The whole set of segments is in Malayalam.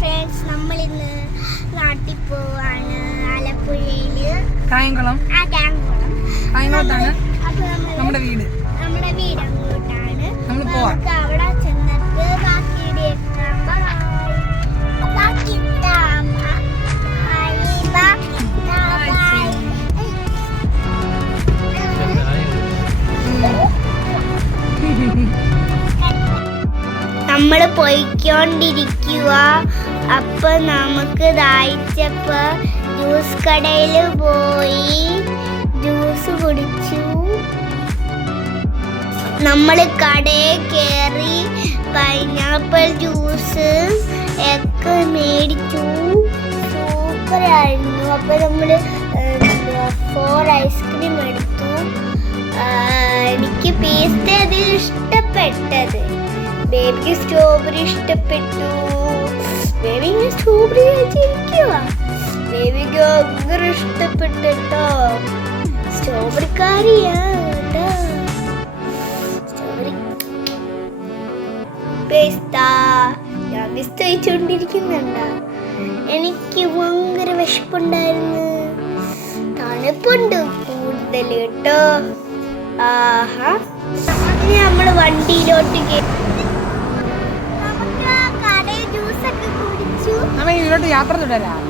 ഫ്രണ്ട്സ്, നമ്മൾ ഇന്ന് നാട്ടിൽ പോവാണ്. ആലപ്പുഴയില് കായംകുളം. കായംകുളത്താണ് നമ്മുടെ വീട്. അങ്ങോട്ടാണ് നമ്മൾ പോവാം. അവിടെ ചെന്നിട്ട് നമ്മൾ പോയിക്കൊണ്ടിരിക്കുക. അപ്പൊ നമുക്ക് ദാഹിച്ചപ്പോ ജ്യൂസ് കടയിൽ പോയി ജ്യൂസ് കുടിച്ചു. നമ്മൾ കടയിൽ കയറി പൈനാപ്പിൾ ജ്യൂസ് ഒക്കെ മേടിച്ചു. സൂപ്പറായിരുന്നു. അപ്പൊ നമ്മൾ 4 ഐസ്ക്രീം എടുത്തു. എനിക്ക് പേസ്റ്റ് അതിൽ ഇഷ്ടപ്പെട്ടത്. ബേബിക്ക് സ്ട്രോബെറി ഇഷ്ടപ്പെട്ടു. ബേബി സ്ട്രോബെറി കഴിച്ചിരിക്കുക. ബേബിക്ക് ഭയങ്കര ഇഷ്ടപ്പെട്ടോ. സ്ട്രോബെറിക്കാരിയാ കേട്ടോ. സ്ട്രോബെറി പേസ്താ ഞാൻ മിസ് കഴിച്ചുകൊണ്ടിരിക്കുന്നുണ്ട്. എനിക്ക് ഭയങ്കര വിശപ്പുണ്ടായിരുന്നു. തണുപ്പുണ്ട് കൂടുതൽ കേട്ടോ. ആഹാ, നമ്മൾ വണ്ടിയിലോട്ട് ഇതിലോട്ട് യാത്ര തുടരാം.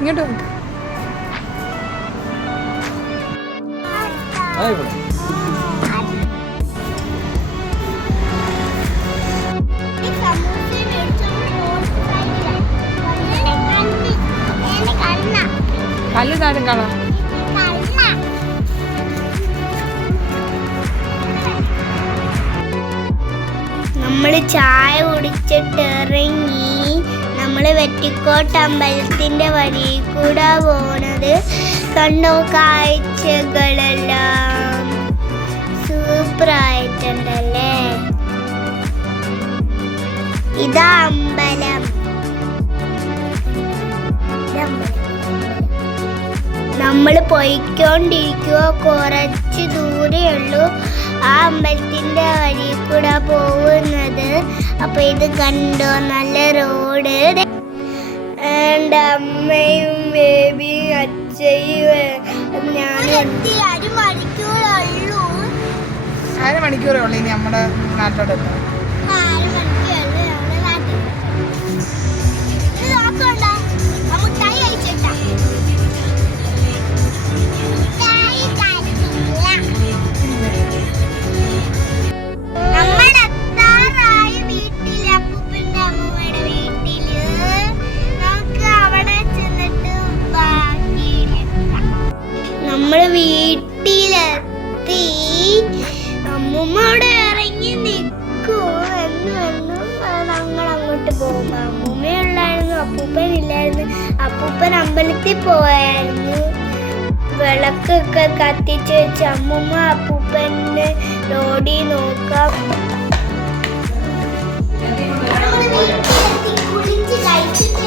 ഇങ്ങോട്ട് കല്ല് താരം കാണാം. നമ്മൾ ചായ കുടിച്ചിട്ട് ഇറങ്ങി. നമ്മൾ വെട്ടിക്കോട്ട് അമ്പലത്തിന്റെ വഴി കൂടെ പോണത്. കണ്ടോ കാഴ്ചകളെല്ലാം സൂപ്പറായിട്ടുണ്ടല്ലേ. ഇതാ അമ്പലം. നമ്മൾ പോയിക്കൊണ്ടിരിക്കുക. കുറച്ച് ദൂരേ ഉള്ളൂ ആ അമ്പലത്തിന്റെ വഴി കൂടെ പോകുന്നത്. അപ്പൊ ഇത് കണ്ടോ, നല്ല റോഡ്. അമ്മയും ബേബിയും അച്ഛയും ഞാനും അരമണിക്കൂറേ ഉള്ളൂ ഇനി നമ്മുടെ നാട്ടിലോട്ട് എത്താൻ. നമ്മള് വീട്ടിലെത്തി. അമ്മൂമ്മ അവിടെ ഇറങ്ങി നിൽക്കൂ എന്ന് ഞങ്ങൾ അങ്ങോട്ട് പോകുമ്പോ അമ്മൂമ്മയുള്ളായിരുന്നു, അപ്പൂപ്പൻ ഇല്ലായിരുന്നു. അപ്പൂപ്പൻ അമ്പലത്തിൽ പോയായിരുന്നു. വിളക്കൊക്കെ കത്തിച്ച് വെച്ച് അമ്മൂമ്മ അപ്പൂപ്പന്റെ റോഡിൽ നോക്കാം. കുളിച്ച് കഴിച്ചിട്ട്